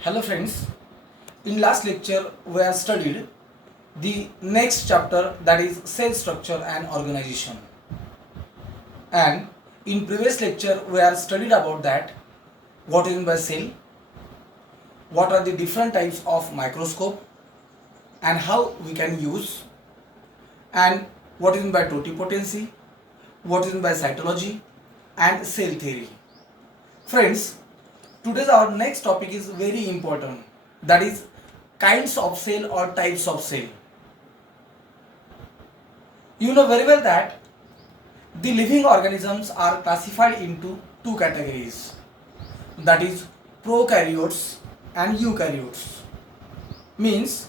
Hello friends, in last lecture we have studied the next chapter, that is cell structure and organization, and in previous lecture we have studied about that what is meant by cell, what are the different types of microscope and how we can use, and what is meant by totipotency, what is meant by cytology and cell theory. Friends, today's our next topic is very important, that is kinds of cell or types of cell. You know very well that the living organisms are classified into two categories, that is prokaryotes and eukaryotes. Means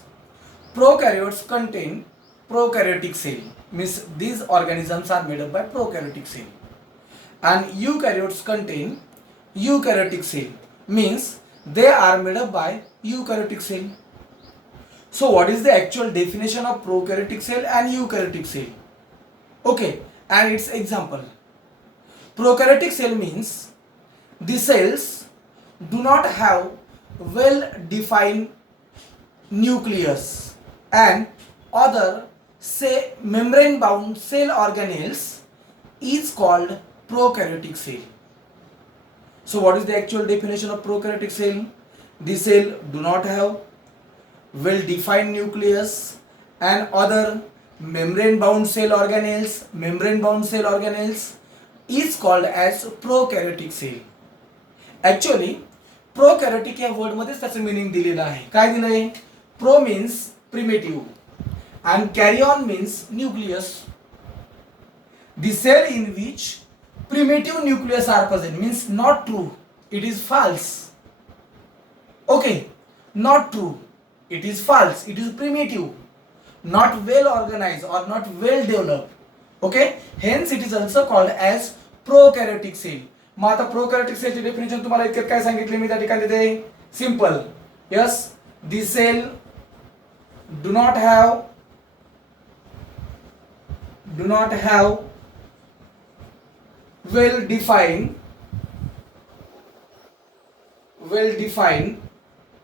prokaryotes contain prokaryotic cell, means these organisms are made up by prokaryotic cell, and eukaryotes contain eukaryotic cell, means they are made up by eukaryotic cell. So what is the actual definition of prokaryotic cell and eukaryotic cell? Okay, and its example. Prokaryotic cell means the cells do not have well defined nucleus, and other say membrane bound cell organelles is called prokaryotic cell. So what is the actual definition of prokaryotic cell? The cell do not have well defined nucleus and other membrane bound cell organelles is called as prokaryotic cell. Actually prokaryotic या word मध्येच त्याचं meaning दिलेलं आहे. काय दिलंय? Pro means primitive and carrion means nucleus. The cell in which primitive nucleus are present means not true, it is false. Okay, not true, it is false, it is primitive, not well organized or not well developed. Okay, hence it is also called as prokaryotic cell. मग आता प्रोकॅरियोटिक सेलची definition तुम्हाला इतक्यात काय सांगितले मी त्या ठिकाणी ते simple. Yes, the cell do not have well defined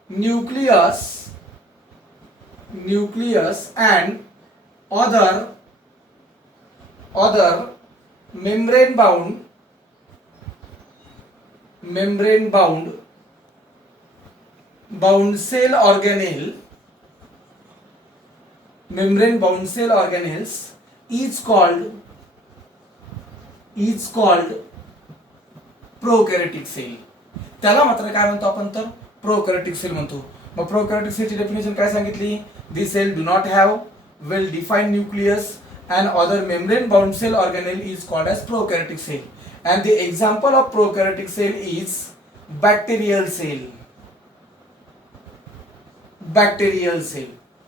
nucleus and other membrane bound cell organelles is called prokaryotic cell. त्याला मात्र काय म्हणतो आपण तर prokaryotic cell म्हणतो. मग prokaryotic cell ची डेफिनेशन काय सांगितली? The cell do not have well defined nucleus and other membrane bound cell organelle is called as prokaryotic cell. And the example of prokaryotic cell is bacterial cell.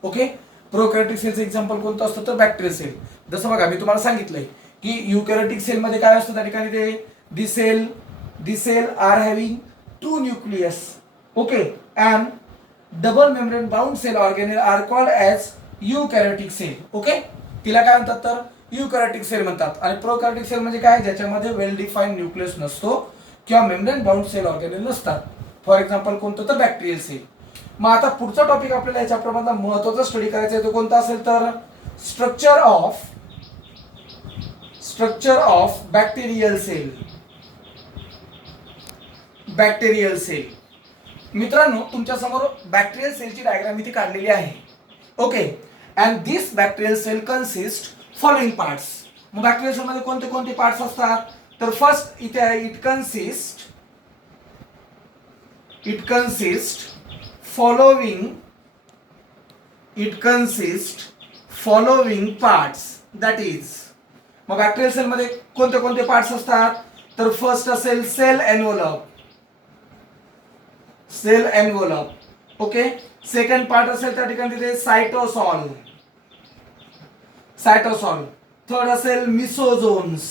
Okay, prokaryotic cellचं example कोणतं असतं तर bacterial sale. जसं बघा मी तुम्हाला सांगितलंय की युकॅरियोटिक sale मध्ये काय असतं त्या ठिकाणी ते the cell are having two nucleus, okay, and double membrane bound cell organelle are called as eukaryotic cell. Okay, तिला काय म्हणतात तर युकॅरियोटिक सेल म्हणतात. आणि प्रोकॅरियोटिक सेल म्हणजे काय? ज्याच्यामध्ये वेल डिफाईन्ड न्यूक्लियस नसतो किंवा मेम्ब्रेन बाउंड सेल ऑर्गॅनेल नसतात. फॉर एक्झाम्पल कोणतं तर बॅक्टेरियल सेल. मग आता पुढचा टॉपिक आपल्याला याच्याप्रमाणे महत्त्वाचा स्टडी करायचा आहे तो कोणता असेल तर स्ट्रक्चर ऑफ बॅक्टेरियल सेल. मित्रांनो, तुमच्या समोर बॅक्टेरियल सेलची डायग्राम इथे काढलेली आहे. Okay, and this bacterial cell consist following parts. मग बॅक्टेरियल सेल मध्ये कोणते कोणते पार्ट्स असतात तर फर्स्ट इथे आहे it consist following parts, that is. मग बॅक्टेरियल सेल मध्ये कोणते कोणते पार्ट्स असतात तर फर्स्ट असेल cell envelope. Okay, second part असेल त्या ठिकाणी तिथे सायटोसॉल. थर्ड असेल मिसोझोम्स.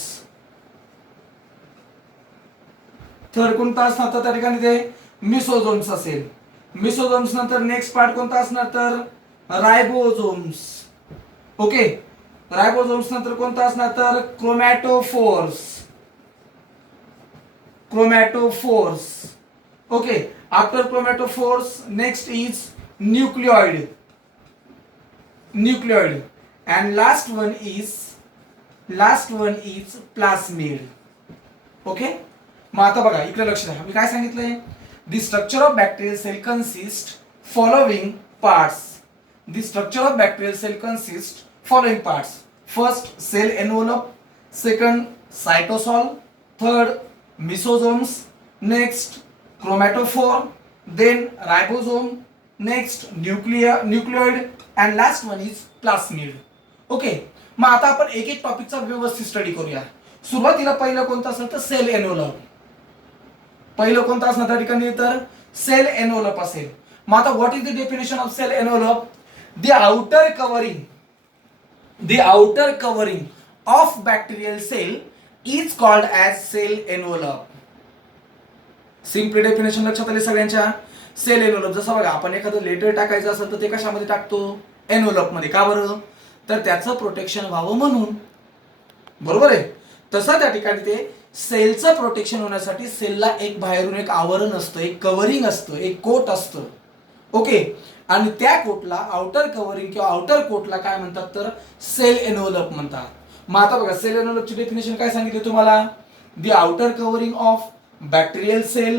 थर्ड कोणता असणार तर त्या ठिकाणी ते मिसोझोम्स असेल. मिसोझोम्स नंतर नेक्स्ट पार्ट कोणता असणार तर रायबोझोम्स. ओके, रायबोझोम्स नंतर कोणता असणार तर chromatophores. Okay, After chromatophores, next is nucleoid, and last one is plasmid. Okay, मग आता बघा इकडे लक्ष द्या. मी काय सांगितलंय, the structure of bacterial cell consist following parts. The structure of bacterial cell consist following parts. First cell envelope, second cytosol, third mesosomes, next chromatophore, then ribosome, next nucleoid, and last one is plasmid. Okay, मग आता आपण एक एक टॉपिकचा व्यवस्थित study करूया. सुरुवातीला पहिलं कोणतं असेल तर सेल एनवलप. पहिलं कोणतं असणार त्या ठिकाणी तर सेल एनवलप असेल. मग आता what is the definition of cell envelope? The outer covering of bacterial cell is called as cell envelope. Simply definition लक्षात आले सगळ्यांच्या. सेल एनवलप, जसं बघा आपण एखादं लेटर टाकायचं असेल तर ते कशामध्ये टाकतो? एनवलप मध्ये. का बरं? तर त्याचं प्रोटेक्शन व्हावं म्हणून. बरोबर आहे. तसं त्या ठिकाणी ते सेलचं प्रोटेक्शन होण्यासाठी सेलला एक बाहेरून एक आवरण असतं, एक कव्हरिंग असतं, एक कोट असतं. ओके, आणि त्या कोटला आउटर कव्हरिंग किंवा आउटर कोटला काय म्हणतात तर सेल एनवलप म्हणतात. मग आता बघा सेल एनवलपची डेफिनेशन काय सांगितली तुम्हाला? The outer covering of bacterial cell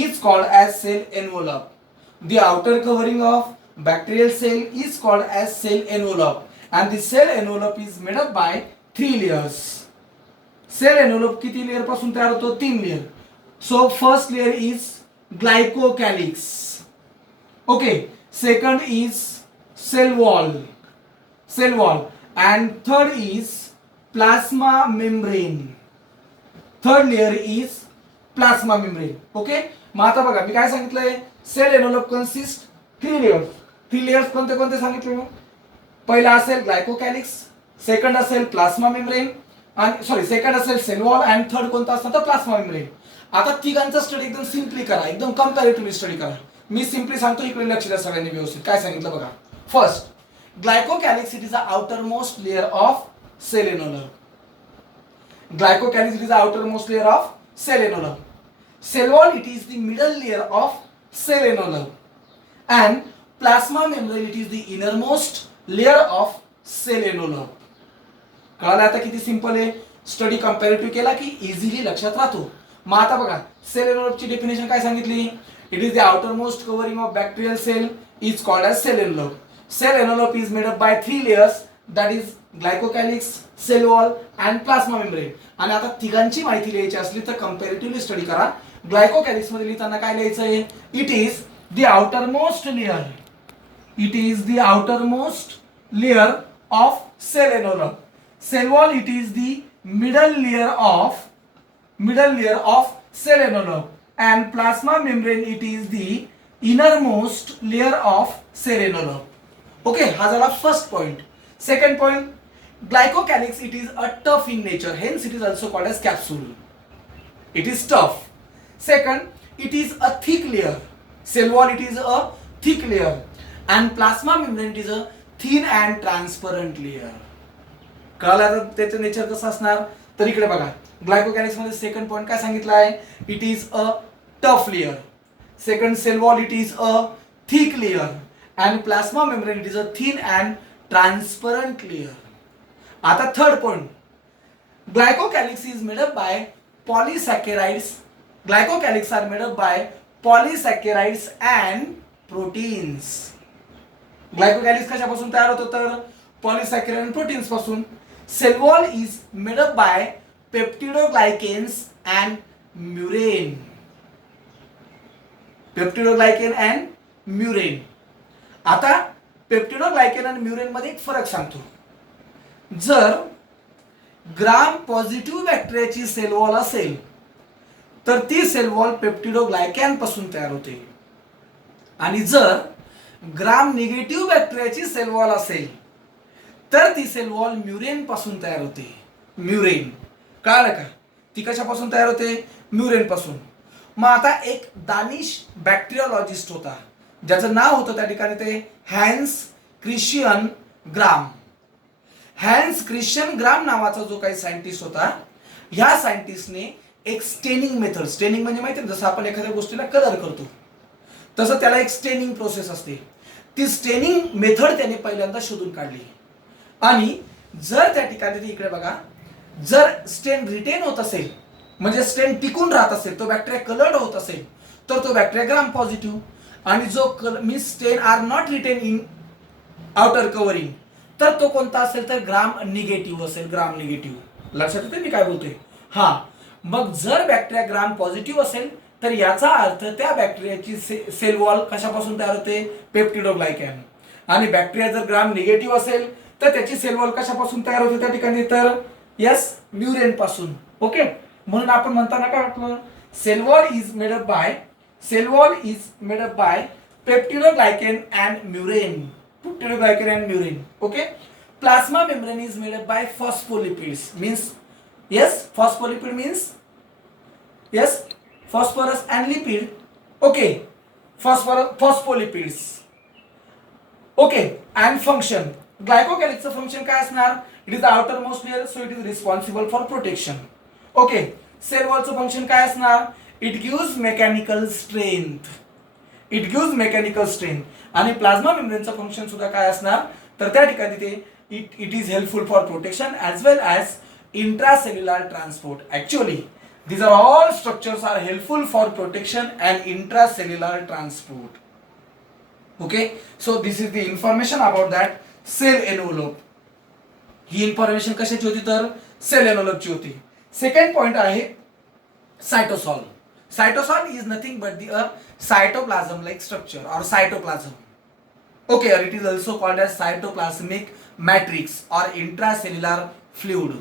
is called as cell envelope. The outer covering of bacterial cell is called as cell envelope, and the cell envelope is made up by 3 layers. Cell envelope किती layer पासून तयार होतो? 3 layer. So first layer is glycocalyx. Okay, second is cell wall, and third is plasma membrane. Third layer is plasma membrane. Okay, मग आता बघा मी काय सांगितलंय, cell envelope consist 3 layers. 3 layers कोणते कोणते सांगितले? पहिला असेल ग्लायकोकॅलिक्स, सेकंड असेल प्लास्मा मेम्ब्रेन, आणि सेकंड असेल सेल वॉल, आणि थर्ड कोणता असतं तर प्लास्मा मेम्ब्रेन. आता तिघांचा स्टडी एकदम सिम्पली करा, एकदम कंपॅरेटिव्हली स्टडी करा. मी सिम्पली सांगतो, इकडे लक्ष द्या सगळ्यांनी व्यवस्थित. काय सांगितलं बघा. First, glycocalyx it is a outer most layer of cell envelope. Glycocalyx it is a outer most layer of cell envelope. Cell wall it is the middle layer of cell envelope, and plasma membrane it is the innermost layer of cell envelope. कळलं आता किती simple आहे. Study comparative केला की easily लक्षात राहतो. मग आता बघा सेल एनवलपची डेफिनेशन काय सांगितली? It is the outer most covering of bacterial cell is called as cell envelope. Cell envelope is made up by 3 layers, that is glycocalyx, cell wall and plasma membrane. आणि आता तिघांची माहिती लिहायची असली तर comparatively study करा. ग्लायकोकॅलिक्स मध्ये लिहिताना काय लिहायचंय? It is the outermost layer. It is the outermost layer of cell envelope. Cell wall it is the middle layer of cell envelope, and plasma membrane it is the innermost layer of cell envelope. Okay, हा झाला first point. Second point, glycocalyx it is a tough in nature, hence it is also called as capsule. It is tough. Second, it is a thick layer. Cell wall it is a thick layer, and plasma membrane it is a thin and transparent layer. कळलं आता त्याचं nature कसं असणार? तर इकडे बघा ग्लायकोकॅलिक्स मध्ये second point काय सांगितलं आहे? It is a tough layer. Second, cell wall it is a thick layer, and plasma membrane it is a thin and transparent layer. आता third point, glycocalyx is made up by polysaccharides. Glycocalyx are made up by polysaccharides and proteins. Glycocalyx कशापासून तयार होतो तर पॉलिसॅकराइड आणि proteins पासून. Cell wall is made up by peptidoglycans and murine. Peptidoglycan and murine. आता पेप्टिडोग्लायकॅन आणि म्युरेन मध्ये एक फरक सांगतो. जर ग्राम पॉझिटिव्ह बॅक्टेरियाची सेल वॉल असेल तर ती सेल वॉल पेप्टिडोग्लायकॅन पासून तयार होते, आणि जर ग्राम निगेटिव्ह बॅक्टेरियाची सेल वॉल असेल तर ती सेल वॉल म्युरेन पासून तयार होते. म्युरेन कळलं का? ती कशापासून तयार होते? म्युरेन पासून. मग आता एक दानिश बॅक्टेरियोलॉजिस्ट होता ज्याचं नाव होतं त्या ठिकाणी ते हॅन्स क्रिश्चियन ग्राम. हॅन्स क्रिश्चियन ग्राम नावाचा जो काही सायंटिस्ट होता, ह्या सायंटिस्टने एक स्टेनिंग मेथड, स्टेनिंग म्हणजे माहिती आहे जसं आपण एखाद्या गोष्टीला कलर करतो, तसं त्याला एक स्टेनिंग प्रोसेस असते. ती स्टेनिंग मेथड त्याने पहिल्यांदा शोधून काढली. आणि जर त्या ठिकाणी इकडे बघा, जर स्टेन रिटेन होत असेल म्हणजे स्टेन टिकून राहत असेल, तो बॅक्टेरिया कलर्ड होत असेल, तर तो बॅक्टेरिया ग्राम पॉझिटिव्ह. आणि जो मी stain are not retain in outer covering, तर तो कोणता असेल तर ग्राम निगेटिव्ह असेल. Gram negative. लक्षात येते मी काय बोलतोय? हा. मग जर बॅक्टेरिया ग्राम पॉझिटिव्ह असेल तर याचा अर्थ त्या बॅक्टेरियाची सेल वॉल कशापासून तयार होते? पेप्टिडोग्लायकॅन. आणि बॅक्टेरिया जर ग्राम निगेटिव्ह असेल तर त्याची सेल वॉल कशापासून तयार होते त्या ठिकाणी? तर यस, म्युरेन पासून. ओके. म्हणून आपण म्हणताना काय म्हटलं? Cell wall is made up by peptidoglycan and murein. Peptidoglycan and murein. Okay. Plasma membrane is made up by phospholipids. Means yes, phospholipid means yes, phosphorus and lipid. Okay, phospholipids. Okay, and function. Glycocalyxचं function काय असणार? It is the outermost layer, so it is responsible for protection. Okay, cell wallचं function काय असणार? It gives mechanical strength. आणि plasma मेम्ब्रेनचं function सुद्धा काय असणार? तर त्या ठिकाणी ते it is helpful for protection as well as intracellular transport. Actually, these are all structures are helpful for protection and intracellular transport. Okay, so this is the information about that cell envelope. He information कशाची होती? तर sale envelope ची होती. Second point आहे cytosol. Cytosol is nothing but the cytoplasm like structure or cytoplasm. Okay, or it is also called as cytoplasmic matrix or intracellular fluid.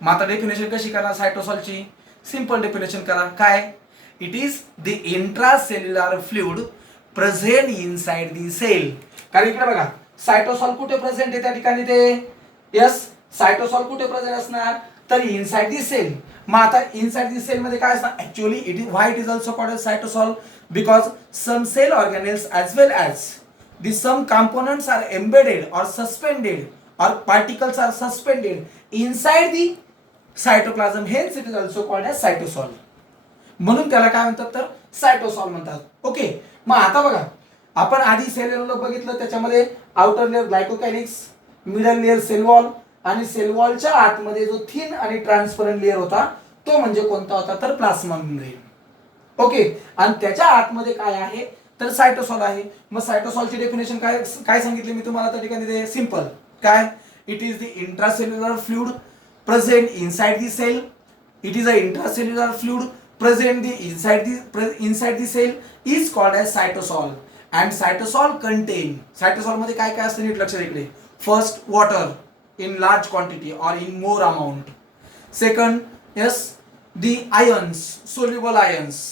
मग आता definition कशी करा सायटोसॉलची? सिंपल डेफिनेशन करा. काय? It is the intracellular fluid present inside the cell. कारण इकडे बघा, सायटोसॉल कुठे प्रेझेंट आहे त्या ठिकाणी? ते यस, सायटोसॉल कुठे प्रेझेंट असणार? तर इनसाइड दी सेल. मग आता इनसाइड दी सेल मध्ये काय असणार? Actually it is why it is also called as cytosol because some cell organelles as well as some components are embedded or suspended or particles are suspended inside the cytoplasm, hence it is also called as cytosol. म्हणून त्याला काय म्हणतात? तर सायटोसॉल म्हणतात. Okay. मग आता बघा, आपण आधी सेल एनव्हलप बघितलं, त्याच्यामध्ये outer layer glycocalyx, middle layer cell wall आणि सेल वॉलच्या आतमध्ये जो थिन आणि ट्रान्सपरंट लेअर होता तो म्हणजे कोणता होता? तर प्लाझ्मा मेम्ब्रेन. ओके. आणि त्याच्या आतमध्ये काय आहे? तर सायटोसॉल आहे. मग सायटोसॉलची डेफिनेशन काय सांगितली मी तुम्हाला त्या ठिकाणी? ते सिंपल. काय? It is the intracellular fluid present inside the cell. It is a intracellular fluid present the inside the cell is called as cytosol. And cytosol contain, cytosol मध्ये काय काय असतं नीट लक्षात इकडे. First, water in large quantity or in more amount. Second, yes, the ions, soluble ions.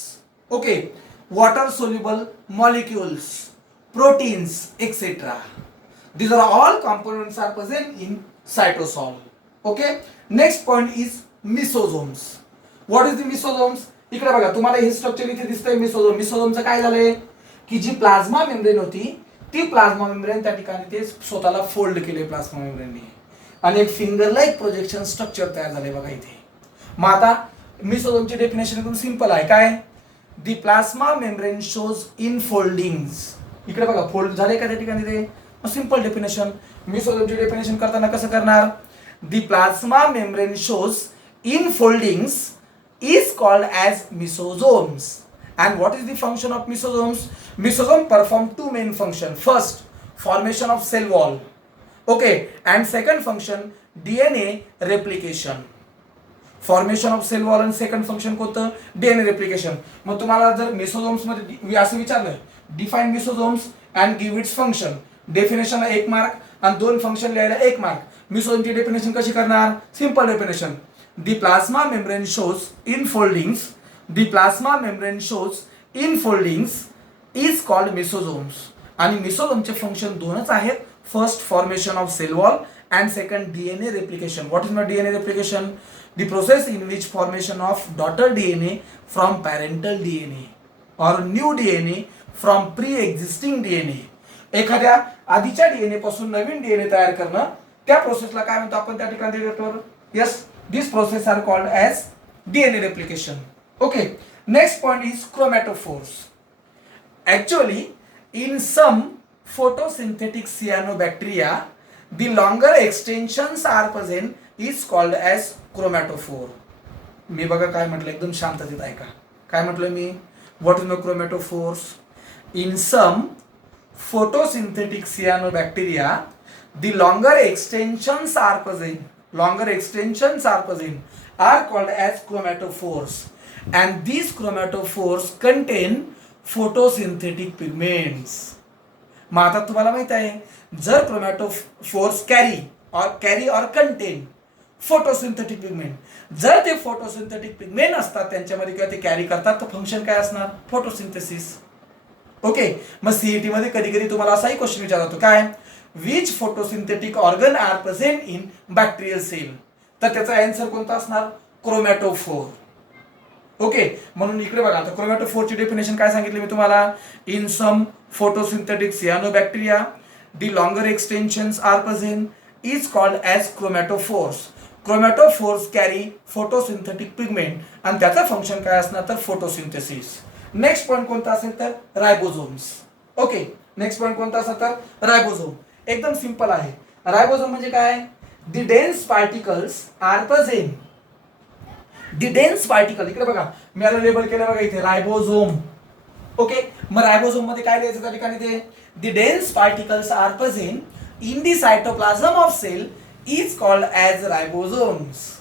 Okay. water soluble molecules, proteins, etc. These are all components are present in cytosol. Okay. Next point is mesosomes. What is the mesosomes? इकडे बघा, तुम्हाला हे structure इथे दिसतंय मेसोझोम. मेसोझोमचं काय झालंय की जी plasma membrane होती ती प्लाझ्मा मेम्ब्रेन त्या ठिकाणी ते स्वतःला फोल्ड केले प्लाझ्मा मेम्ब्रेनने आणि एक फिंगर लाईक प्रोजेक्शन स्ट्रक्चर तयार झाले बघा इथे. मग आता मेसोझोमची डेफिनेशन एकदम सिंपल आहे. काय? The plasma membrane shows infoldings. इकडे बघा, फोल्ड झाले का त्या ठिकाणी ते? Simple definition. मेसोझोमची डेफिनेशन करताना कसं करणार? The plasma membrane shows infoldings is called as mesosomes. And what is the function of mesosomes? Mesosome perform two main functions. First, formation of cell wall. Okay. And second function, DNA replication. Formation of cell wall आणि second function कोणतं? DNA replication. मग तुम्हाला जर मेसोझोम्स मध्ये असं विचारलं, define mesosomes and give its function, डेफिनेशनला 1 मार्क आणि 2 फंक्शन लिहायला 1 मार्क. मेसोझोमची डेफिनेशन कशी करणार? Simple definition. The plasma membrane shows infoldings. The plasma membrane shows infoldings is called mesosomes. आणि मेसोझोमचे फंक्शन दोनच आहेत. First, formation of cell wall and second, DNA replication. What is my DNA replication? The process in which formation of daughter DNA from parental DNA or new DNA from pre-existing DNA. एखाद्या आधीच्या DNA पासून नवीन DNA तयार करणं, त्या प्रोसेसला काय म्हणतो आपण त्या ठिकाणी देतो? Yes, this process are called as DNA replication. Okay. Next point is chromatophores. Actually, in some photosynthetic cyanobacteria, the longer extensions are present is called as chromatophore. मी बघा काय म्हटलं, एकदम शांततेत ऐका. काय म्हटलं मी? What is the chromatophores? In some photosynthetic cyanobacteria, the longer extensions are present are called as chromatophores, and these chromatophores contain photosynthetic pigments. मग आता तुम्हाला माहित आहे, जर क्रोमॅटोफोर्स कॅरी और कंटेन फोटोसिंथेटिक पिगमेंट, जर ते फोटोसिंथेटिक पिगमेंट असतात त्यांच्यामध्ये किंवा ते कॅरी करतात, तर फंक्शन काय असणार? फोटोसिंथेसिस. ओके. मग सीईटी मध्ये कधी कधी तुम्हाला असाही क्वेश्चन विचारला जातो, काय? Which photosynthetic organ are present in bacterial cell? तर त्याचा आन्सर कोणता असणार? क्रोमॅटोफोर. ओके. म्हणून इकडे बघा, आता क्रोमॅटोफोरची डेफिनेशन काय सांगितली मी तुम्हाला? In some photosynthetic cyanobacteria the longer extensions are present is called as chromatophores. Chromatophores carry photosynthetic pigment आणि त्याचं फंक्शन काय असणार? तर फोटोसिंथेसिस. नेक्स्ट पॉईंट कोणता असेल? तर रायबोझोम्स. ओके. नेक्स्ट पॉईंट कोणता असेल? तर रायबोझोम. एकदम सिंपल आहे. रायबोझोम म्हणजे काय? दी dense particles are present. The dense particle, इकडे बघा मी याला लेबल केलं बघा इथे, रायबोझोम. ओके. मग रायबोझोम मध्ये काय लिहायचं त्या ठिकाणी? ते the dense particles are present in the cytoplasm of cell is called as ribosomes.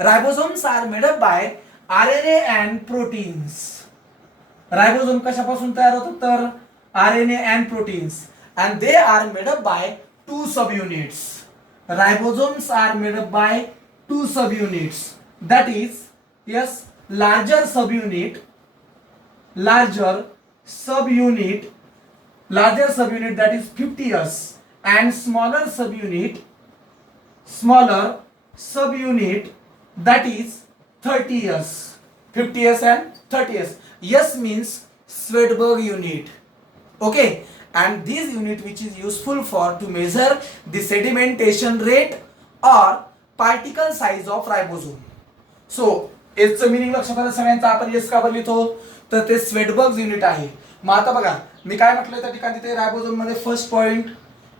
Ribosomes are made up by RNA and proteins. Ribosome कशापासून तयार होतात? तर RNA and proteins, and they are made up by two subunits. Ribosomes are made up by two subunits. That is, yes, larger subunit that is 50S, and smaller subunit that is 30S. 50S and 30S. S means Svedberg unit. Okay. And this unit which is useful for to measure the sedimentation rate or particle size of ribosome. So याचं meaning लक्षात आलं सगळ्यांचं? आपण S का लिहितो? तर ते Svedberg unit आहे. मग आता बघा मी काय म्हटलं त्या ठिकाणी, ते रायबोझोम मध्ये first point,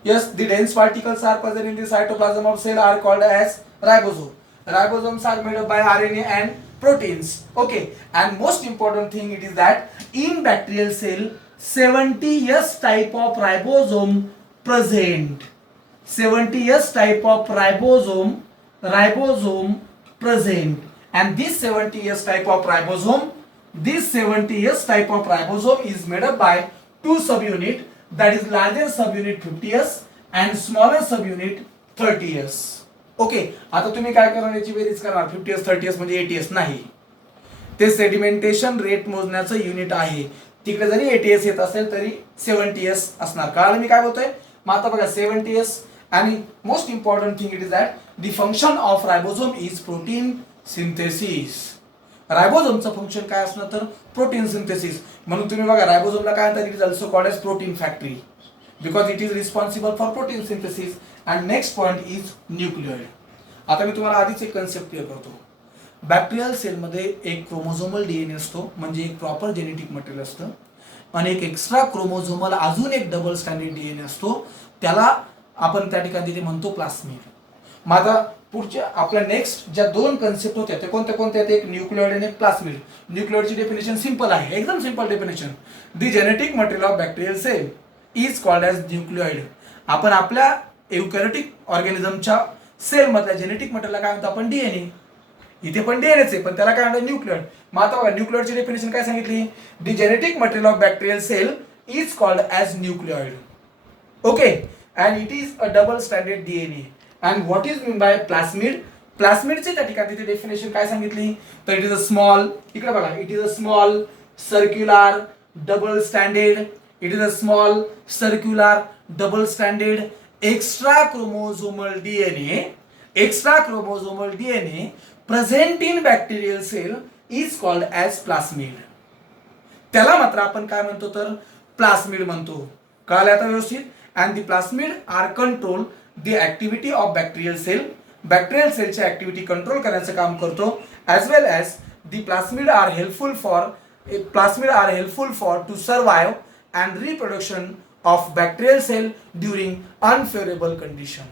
yes, the dense particles are present in the cytoplasm of cell are called as ribosome. Ribosomes are made up by RNA and proteins. Okay. And most important thing it is that in bacterial cell 70S type of ribosome present. 70S type of ribosome present. And this 70S type of ribosome is made up by two subunit, that is larger subunit 50S and smaller subunit 30S. Okay. आता तुम्ही काय करणार? याची बेरीज करणार. 50S 30S म्हणजे 80S नाही, ते सेडिमेंटेशन रेट मोजण्याचं युनिट आहे. तिकडे जरी 80S येत असेल तरी 70S असणार. कळालं मी काय बोलतोय? मग आता बघा 70S. आणि most important thing it is that the function of ribosome is protein synthesis. रायबोझोमचं फंक्शन काय असणार? तर प्रोटीन सिंथेसिस. म्हणून तुम्ही बघा रायबोझोमला काय म्हणतात? It is also called as protein factory because it is responsible for protein synthesis. And next point is nucleoid. आता मी तुम्हाला आधीच एक कन्सेप्ट क्लिअर करतो. बॅक्टेरियल सेलमध्ये एक क्रोमोझोमल डीएनए असतो, म्हणजे एक प्रॉपर जेनेटिक मटेरियल असतं, आणि एक एक्स्ट्रा क्रोमोझोमल अजून एक डबल स्टँडर्ड डीएनए असतो, त्याला आपण त्या ठिकाणी तिथे म्हणतो प्लास्मिड. मग आता पुढच्या आपल्या नेक्स्ट ज्या दोन कन्सेप्ट होत्या ते कोणत्या? एक न्यूक्लिओइड आणि एक प्लास्मिड. न्यूक्लिओइडची डेफिनेशन सिंपल आहे, एकदम simple definition. The genetic material of bacterial cell is called as nucleoid. आपण आपल्या युकॅरियोटिक ऑर्गॅनिझमच्या सेल मधल्या जेनेटिक मटेरियलला काय म्हणतो आपण? डीएनए. इथे पण डीएनएच आहे, पण त्याला काय म्हणतात? न्यूक्लिओइड. मग आता बघा न्यूक्लिओइडची डेफिनेशन काय सांगितली? The genetic material of bacterial cell is called as nucleoid. Okay. And it is a double standard DNA. And what is mean by plasmid? प्लास्मिडची त्या ठिकाणी तिथे डेफिनेशन काय सांगितली? तर इट इज अ स्मॉल, इकडे बघा, it is a small circular double standard, it is a small circular double standard extra chromosomal DNA present in bacterial cell is called as plasmid. त्याला मात्र आपण काय म्हणतो? तर प्लास्मिड म्हणतो. कळालं आता व्यवस्थित? and the plasmid are control the activity of bacterial cell. Bacterial सेलची ऍक्टिव्हिटी कंट्रोल करण्याचं काम करतो. as well as the plasmid are helpful for plasmid are helpful for to survive and reproduction of bacterial cell during unfavorable condition.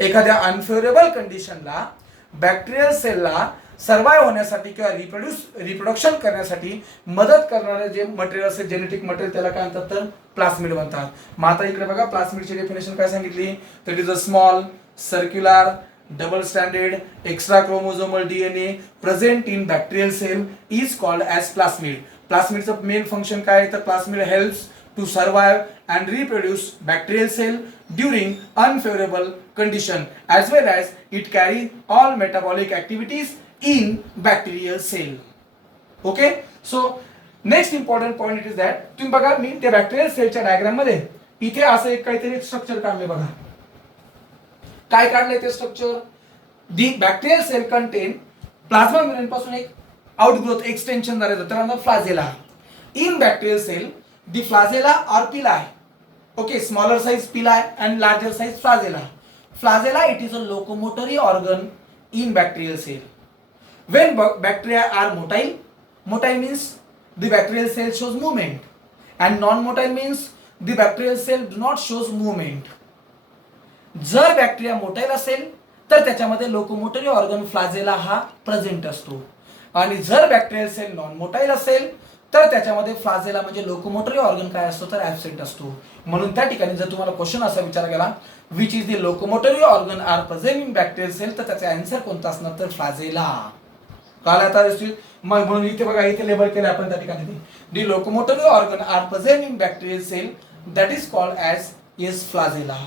एखाद्या unfavourable कंडिशनला bacterial सेलला survive होण्यासाठी किंवा reproduction करण्यासाठी मदत करणारे जे मटेरियल असेल, जेनेटिक मटेरियल, त्याला काय म्हणतात तर प्लास्मिड म्हणतात. मग आता इकडे बघा प्लास्मिडची डेफिनेशन काय सांगितली तर it is a small circular double stranded extra chromosomal DNA present in bacterial cell is called as plasmid. Plasmidचं मेन फंक्शन काय आहे तर plasmid helps to survive and reproduce bacterial cell during unfavorable condition as well as it carry all metabolic activities in bacterial cell. Okay, so next important point it is that तुम्ही बघा मी त्या bacterial सेलच्या diagram मध्ये इथे असं एक काहीतरी structure काढले बघा. काय काढले ते structure. The bacterial cell contain plasma membrane पासून एक आउटग्रोथ एक्सटेंशन झाले त्याला म्हणतात flagella. In bacterial cell the flagella are pili. Okay, smaller size pili and larger size flagella. Flagella it is a locomotory organ in bacterial cell. When bacteria are motile, motile means the bacterial cell shows movement and non motile means the bacterial cell do not shows movement. जर bacteria motile असेल तर त्याच्यामध्ये locomotory organ flagella हा present असतो आणि जर bacterial sale non motile असेल तर त्याच्यामध्ये फ्लाजेला म्हणजे लोकोमोटरी ऑर्गन काय असतो तर ॲब्सेंट असतो. म्हणून त्या ठिकाणी जर तुम्हाला क्वेश्चन असा विचारला गेला which is the locomotory organ are present in bacterial cell तर त्याचा आन्सर कोणता असणार तर फ्लाजेला. काल आता मग म्हणून इथे बघा इथे लेबल केलं आपण त्या ठिकाणी the locomotory organ are present in bacterial cell that is called as is flagella.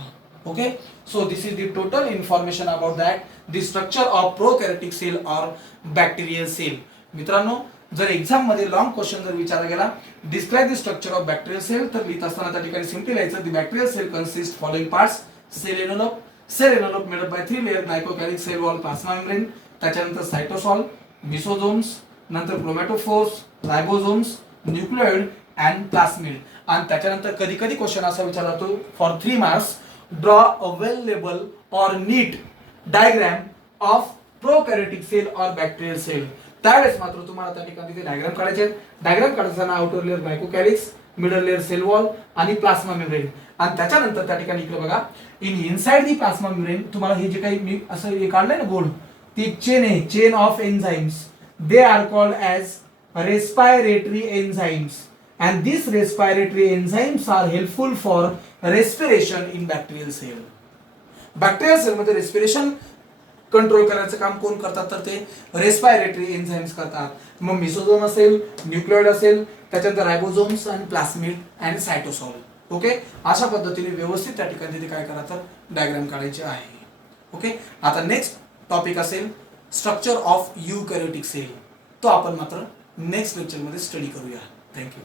Okay, so this is the total information about that the structure of prokaryotic cell or bacterial cell. मित्रांनो जर exam मध्ये long question जर विचारला गेला describe the structure of bacterial cell तर लिहित असताना त्या ठिकाणी सिंपली लिहायचं the bacterial cell consist following parts. Cell envelope made up by 3 layer glycocalyx cell wall plasma membrane, त्याच्यानंतर सायटोसॉल, मिसोझोम्स, नंतर chromatophores, ribosomes, nucleoid and plasmid. आणि त्याच्यानंतर कधी कधी क्वेश्चन असा विचारला जातो for 3 marks draw a well label or neat diagram of prokaryotic cell or bacterial cell. त्यावेळेस मात्र तुम्हाला त्या ठिकाणी ते डायग्राम काढायचे. डायग्राम काढताना outer layer glycocalyx, middle layer cell wall आणि प्लाझ्मा मेम्ब्रेन. आणि त्याच्यानंतर त्या ठिकाणी इकडे बघा इनसाइड दी प्लाझ्मा मेम्ब्रेन तुम्हाला हे जे काही मी असं हे काढलंय ना बोर्ड ती चेन आहे, chain of enzymes. They are called as respiratory enzymes and these respiratory enzymes are helpful for respiration in bacterial cell. Bacterial cell मध्ये रेस्पिरेशन कंट्रोल करायचं काम कोण करतात तर ते रेस्पायरेटरी एन्झाइम्स करतात. मग मिसोझोम असेल, न्यूक्लिओइड असेल, त्याच्यानंतर रायबोझोम्स आणि प्लास्मिड आणि सायटोसॉल. ओके, अशा पद्धतीने व्यवस्थित त्या ठिकाणी तिथे काय करा तर डायग्राम काढायचे आहे. ओके, आता नेक्स्ट टॉपिक असेल स्ट्रक्चर ऑफ यूकॅरियोटिक सेल. तो आपण मात्र नेक्स्ट लेक्चर मध्ये स्टडी करूया. थँक्यू.